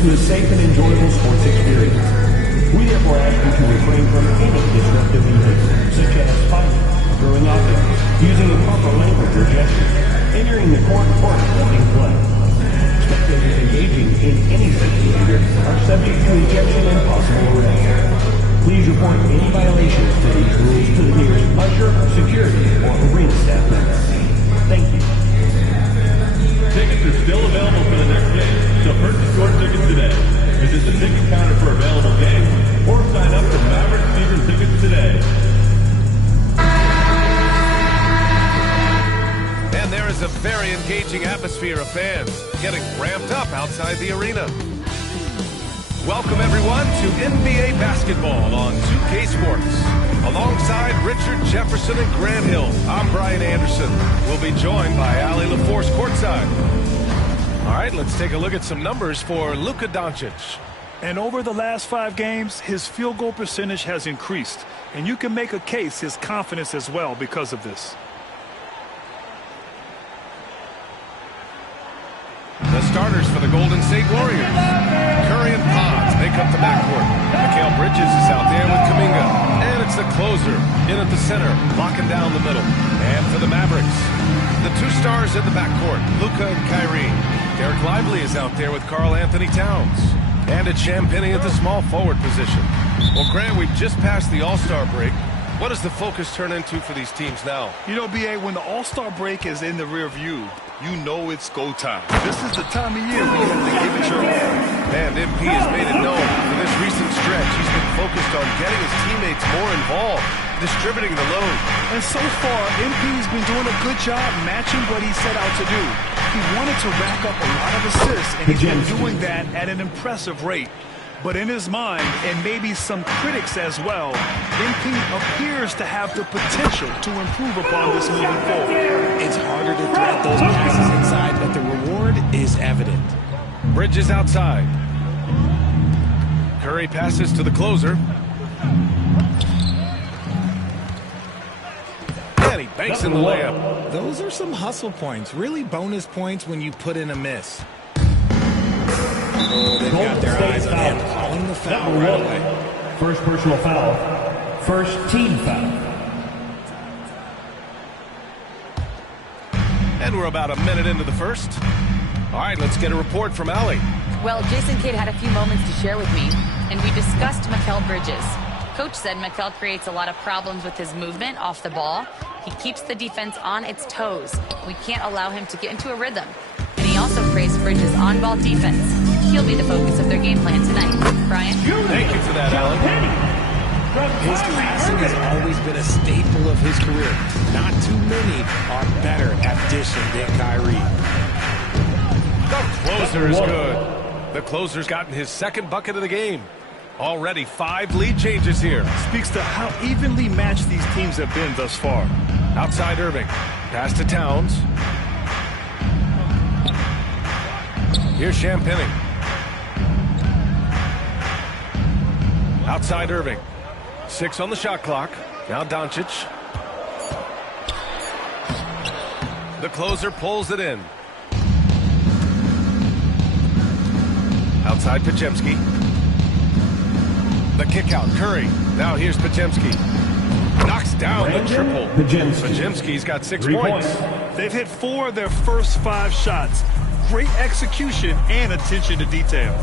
to a safe and enjoyable sports experience. We therefore ask you to refrain from any disruptive behavior, such as fighting, throwing objects, using improper language or gestures, entering the court, or holding play. Spectators engaging in any such behavior are subject to ejection and possible arrest. Please report any violations to these rules to the nearest usher, security, or arena staff member. Thank you. Tickets are still available for the next game, so purchase your tickets today. Visit the ticket counter for available games, or sign up for Maverick season tickets today. And there is a very engaging atmosphere of fans getting ramped up outside the arena. Welcome everyone to NBA basketball on 2K Sports. Alongside Richard Jefferson and Grant Hill, I'm Brian Anderson. We'll be joined by Ali LaForce courtside. All right, let's take a look at some numbers for Luka Doncic. And over the last 5 games, his field goal percentage has increased. And you can make a case his confidence as well because of this. The starters for the Golden State Warriors. Curry and Potts make up the backcourt. Mikal Bridges is out there with Kuminga. And it's the closer in at the center, locking down the middle. And for the Mavericks, the 2 stars in the backcourt, Luka and Kyrie. Derek Lively is out there with Karl Anthony Towns. And it's Champagnie at the small forward position. Well, Grant, we've just passed the All-Star break. What does the focus turn into for these teams now? You know, B.A., when the All-Star break is in the rear view, you know it's go time. This is the time of year when you have to give it your all. And MP has made it known for this recent stretch he's been focused on getting his teammates more involved, distributing the load. And so far, MP's been doing a good job matching what he set out to do. He wanted to rack up a lot of assists, and he's been doing that at an impressive rate. But in his mind, and maybe some critics as well, MP appears to have the potential to improve upon this moving forward. It's harder to thread those passes inside, but the reward is evident. Bridges outside. Curry passes to the closer. And he banks in the layup. Those are some hustle points, really bonus points when you put in a miss. Oh, they've got their eyes on him, calling the foul right away. First personal foul. First team foul. And we're about a minute into the first. All right, let's get a report from Ali. Well, Jason Kidd had a few moments to share with me, and we discussed Mikal Bridges. Coach said Mikal creates a lot of problems with his movement off the ball. He keeps the defense on its toes. We can't allow him to get into a rhythm. And he also praised Bridges' on-ball defense. He'll be the focus of their game plan tonight. Brian? Thank you for that, Alan. His passing has always been a staple of his career. Not too many are better at dishing than Kyrie. The closer is good. The closer's gotten his second bucket of the game. Already 5 lead changes here. Speaks to how evenly matched these teams have been thus far. Outside Irving. Pass to Towns. Here's Champagnie. Outside Irving. 6 on the shot clock. Now Doncic. The closer pulls it in. Outside Podziemski. The kick out. Curry. Now here's Podziemski. Knocks down the triple. Podziemski's got 6 points. They've hit 4 of their first 5 shots. Great execution and attention to detail.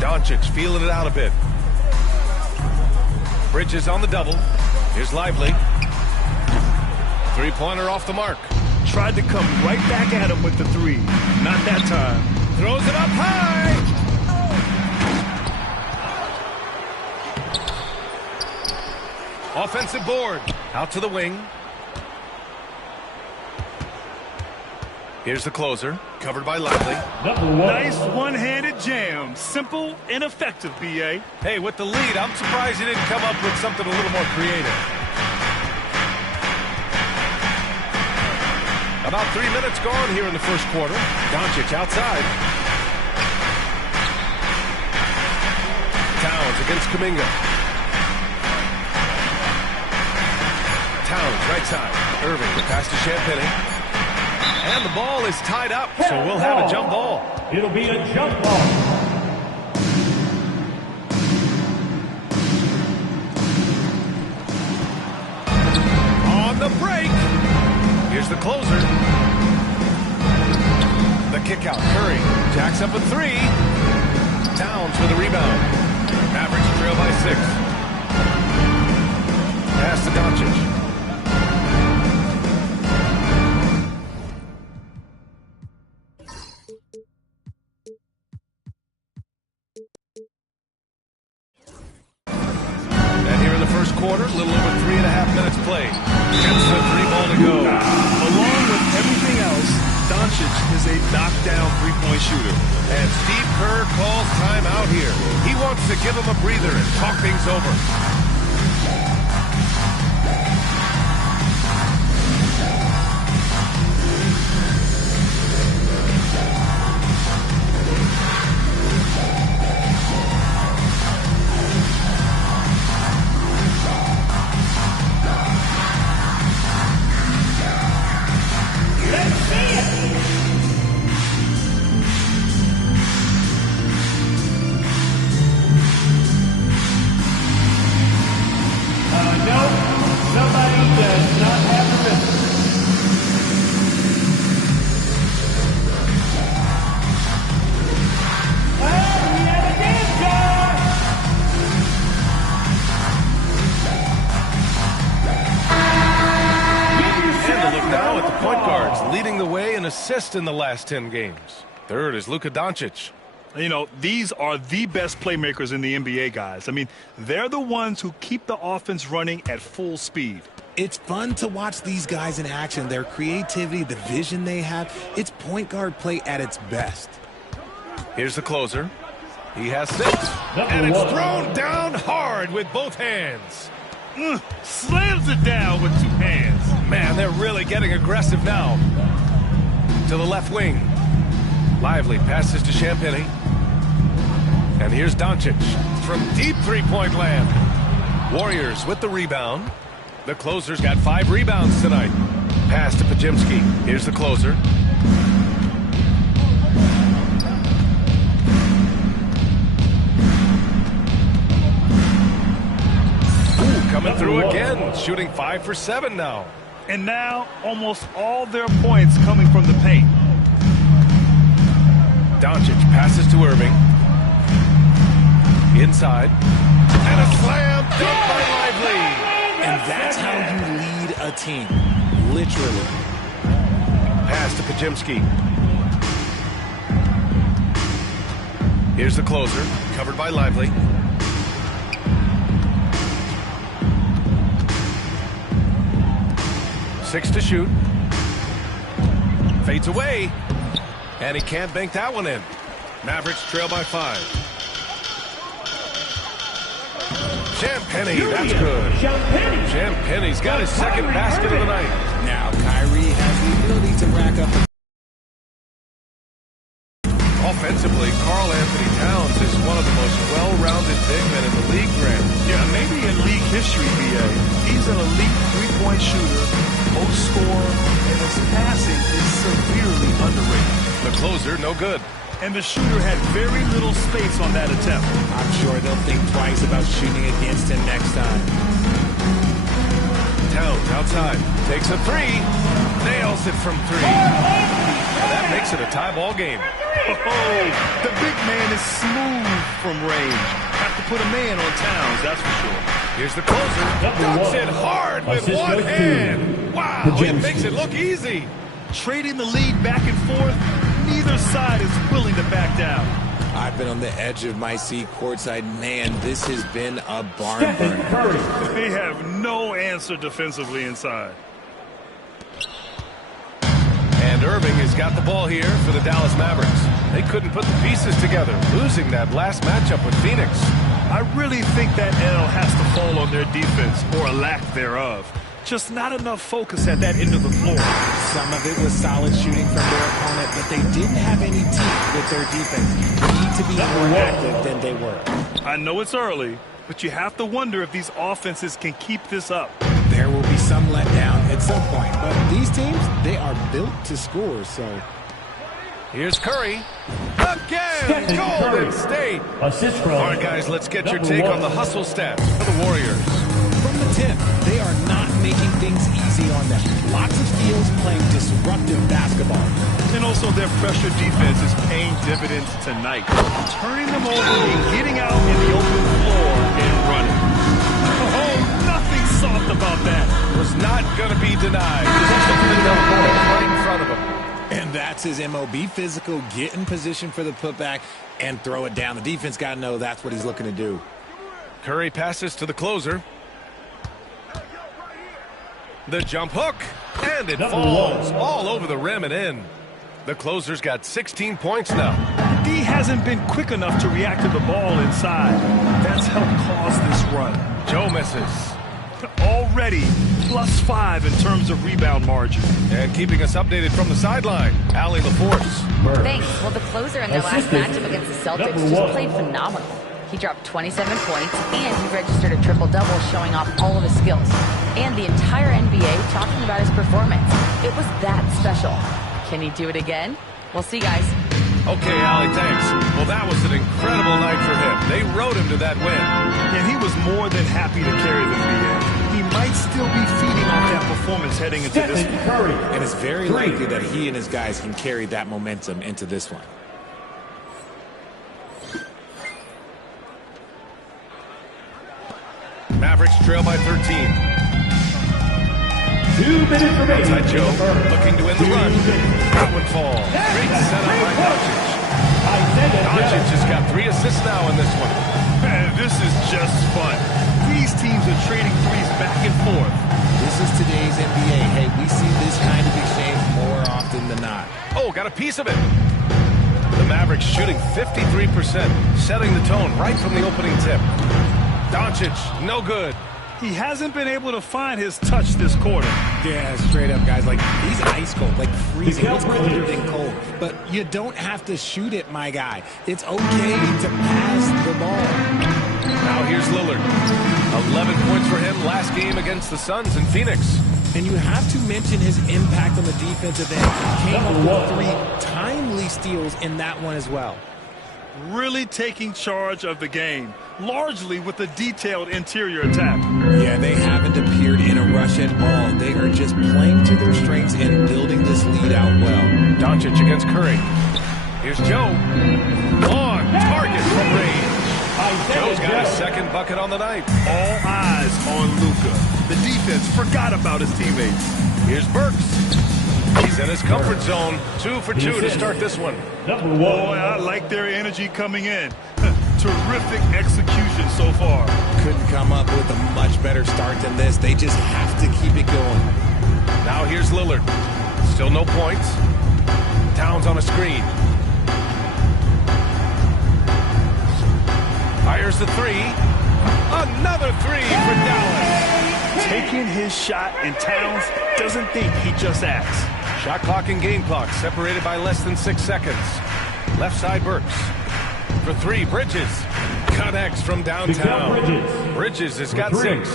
Doncic feeling it out a bit. Bridges on the double. Here's Lively. 3-pointer off the mark. Tried to come right back at him with the 3. Not that time. Throws it up high. Offensive board. Out to the wing. Here's the closer, covered by Lively. Nice one-handed jam. Simple and effective, B.A. Hey, with the lead, I'm surprised he didn't come up with something a little more creative. About 3 minutes gone here in the first quarter. Doncic outside. Towns against Kuminga. Towns right side. Irving, the pass to Champagnie. And the ball is tied up, so we'll have a jump ball. It'll be a jump ball. On the break. Here's the closer. The kick out. Curry jacks up a three. Towns with a rebound. Mavericks trail by 6. Pass to Doncic. Quarter, a little over 3.5 minutes played. Gets the 3 ball to go. Along with everything else, Doncic is a knockdown three-point shooter. And Steve Kerr calls time out here. He wants to give him a breather and talk things over. Assist in the last 10 games. Third is Luka Doncic. You know, these are the best playmakers in the NBA, guys. I mean, they're the ones who keep the offense running at full speed. It's fun to watch these guys in action. Their creativity, the vision they have, it's point guard play at its best. Here's the closer. He has 6. And it's thrown down hard with both hands. Slams it down with 2 hands. Man, they're really getting aggressive now. To the left wing. Lively passes to Champagnie. And here's Doncic from deep three-point land. Warriors with the rebound. The closer's got 5 rebounds tonight. Pass to Pajimski. Here's the closer. Ooh, coming through again. Shooting 5 for 7 now. And now, almost all their points coming from the paint. Doncic passes to Irving. Inside. And a slam dunk by Lively. And that's how you lead a team. Literally. Pass to Pajimski. Here's the closer. Covered by Lively. Six to shoot. Fades away. And he can't bank that one in. Mavericks trail by 5. Champagnie, that's good. Champagnie's got his second basket of the night. Now Kyrie has the ability to rack up. Offensively, Karl Anthony Towns is one of the most well-rounded big men in the league, Grant. Yeah, maybe in league history, B.A. He's an elite three-point shooter, most scorer, and his passing is severely underrated. The closer, no good. And the shooter had very little space on that attempt. I'm sure they'll think twice about shooting against him next time. Towns outside. Takes a 3. Nails it from 3. And that makes it a tie ball game. Oh, the big man is smooth from range. Have to put a man on Towns, that's for sure. Here's the closer. Dunks it hard with one hand. Wow, it makes it look easy. Trading the lead back and forth, neither side is willing to back down. I've been on the edge of my seat courtside. Man, this has been a barn burner. They have no answer defensively inside. And Irving has got the ball here for the Dallas Mavericks. They couldn't put the pieces together, losing that last matchup with Phoenix. I really think that L has to fall on their defense, or a lack thereof. Just not enough focus at that end of the floor. Some of it was solid shooting from their opponent, but they didn't have any teeth with their defense. Need to be more active than they were. I know it's early, but you have to wonder if these offenses can keep this up. There will be some letdown at some point, but these teams, they are built to score, so... Here's Curry. Again, Golden State. Assist from. All right, guys, let's get your take on the hustle stats for the Warriors. From the tip, they are not making things easy on them. Lots of steals, playing disruptive basketball. And also their pressure defense is paying dividends tonight. Turning them over and getting out in the open floor and running. Oh, nothing soft about that. Was not going to be denied. Just took the double right in front of him. And that's his MOB, physical, get in position for the putback and throw it down. The defense got to know that's what he's looking to do. Curry passes to the closer. The jump hook, and it falls all over the rim and in. The closer's got 16 points now. D hasn't been quick enough to react to the ball inside. That's helped cause this run. Joe misses. Already +5 in terms of rebound margin. And keeping us updated from the sideline, Allie LaForce. Thanks. Well, the closer in their last matchup against the Celtics just played phenomenal. He dropped 27 points, and he registered a triple-double showing off all of his skills. And the entire NBA talking about his performance. It was that special. Can he do it again? We'll see, guys. Okay, Allie, thanks. Well, that was an incredible night for him. They rode him to that win. And he was more than happy to carry them to the end. He might still be feeding off that performance heading into this one. And it's very likely that he and his guys can carry that momentum into this one. Mavericks trail by 13. 2 minutes remaining. Outside Joe, looking to win the run. That one falls. Great setup by Doncic. Doncic has got 3 assists now in this one. Man, this is just fun. These teams are trading threes back and forth. This is today's NBA. Hey, we see this kind of exchange more often than not. Oh, got a piece of it. The Mavericks shooting 53%, setting the tone right from the opening tip. Doncic, no good. He hasn't been able to find his touch this quarter. Yeah, straight up, guys. Like, he's ice cold, like freezing. It's colder than cold. But you don't have to shoot it, my guy. It's okay to pass the ball. Now here's Lillard. 11 points for him last game against the Suns in Phoenix. And you have to mention his impact on the defensive end. Came up with 3 timely steals in that one as well. Really taking charge of the game, largely with a detailed interior attack. Yeah, they haven't appeared in a rush at all. They are just playing to their strengths and building this lead out well. Doncic against Curry. Here's Joe. On target from range. Joe's got his second bucket on the night. All eyes on Luka. The defense forgot about his teammates. Here's Burks. He's in his comfort zone. 2 for 2 to start this one. Boy, I like their energy coming in. Terrific execution so far. Couldn't come up with a much better start than this. They just have to keep it going. Now here's Lillard. Still no points. Towns on a screen. Fires the 3. Another 3 for Dallas. Taking his shot, and Towns doesn't think he just acts. Shot clock and game clock separated by less than 6 seconds. Left side Burks. For 3, Bridges. Connects from downtown. Bridges has got 6.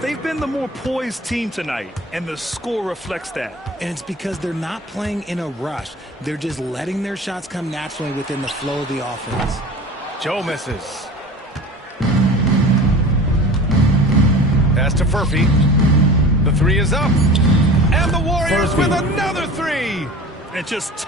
They've been the more poised team tonight, and the score reflects that. And it's because they're not playing in a rush. They're just letting their shots come naturally within the flow of the offense. Joe misses. Pass to Furphy. The 3 is up. And the Warriors with another 3. And just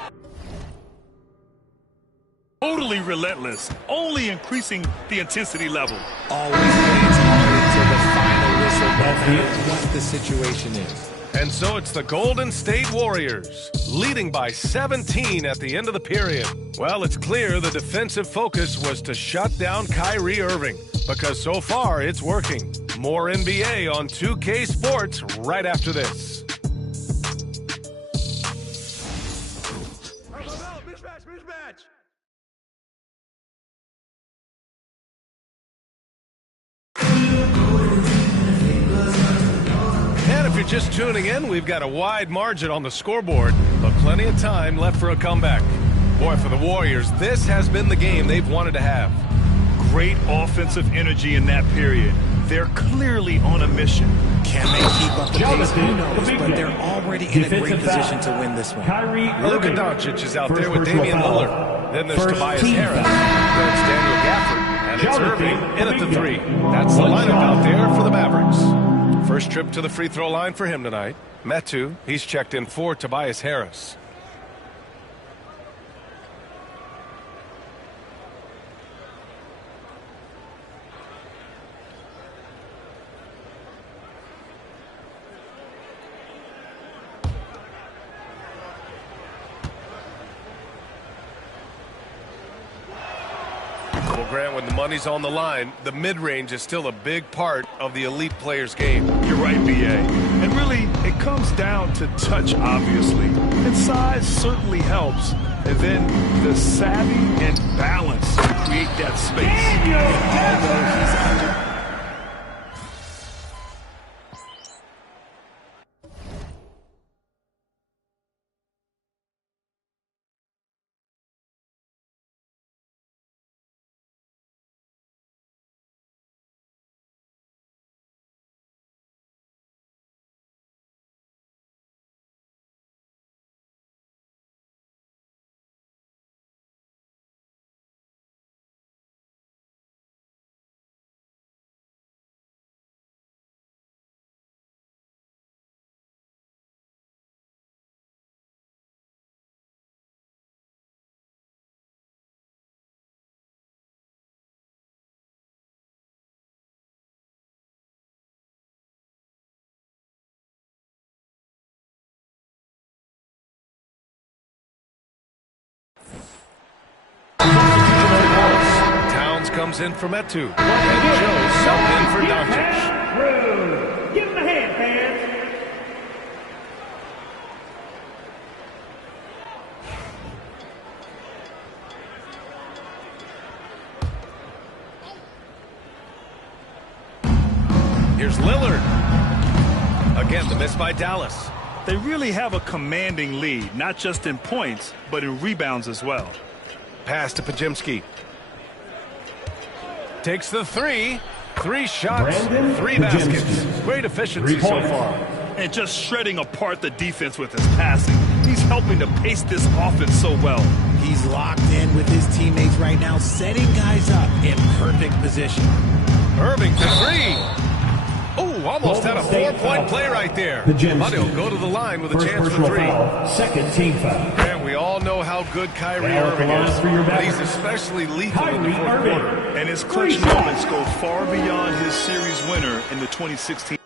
totally relentless, only increasing the intensity level. Always plays hard until the final whistle, no matter what the situation is. And so it's the Golden State Warriors, leading by 17 at the end of the period. Well, it's clear the defensive focus was to shut down Kyrie Irving, because so far it's working. More NBA on 2K Sports right after this. And if you're just tuning in, we've got a wide margin on the scoreboard, but plenty of time left for a comeback. Boy, for the Warriors, this has been the game they've wanted to have. Great offensive energy in that period. They're clearly on a mission. Can they keep up the pace? Who knows, but they're already in a great position to win this one. Luka Doncic is out there with Damian Lillard. Then there's Tobias Harris. Then it's Daniel Gafford. And it's Irving in at the 3. That's the lineup out there for the Mavericks. First trip to the free throw line for him tonight. Metu, he's checked in for Tobias Harris. Grant, when the money's on the line, the mid-range is still a big part of the elite player's game. You're right, B.A. And really, it comes down to touch, obviously. And size certainly helps. And then the savvy and balance to create that space. Although he's under... Towns comes in for Metu. And Joe subbed in for Doncic. Give him a hand, fans. Here's Lillard. Again, the miss by Dallas. They really have a commanding lead, not just in points, but in rebounds as well. Pass to Pajemski. Takes the 3. 3 shots, 3 baskets. Great efficiency so far. And just shredding apart the defense with his passing. He's helping to pace this offense so well. He's locked in with his teammates right now, setting guys up in perfect position. Irving to 3. Oh, almost had a 4-point play right there. But he'll go to the line with a chance for 3. Second team foul. And we all know how good Kyrie Irving is, but he's especially lethal in the fourth quarter. And his clutch moments go far beyond his series winner in the 2016.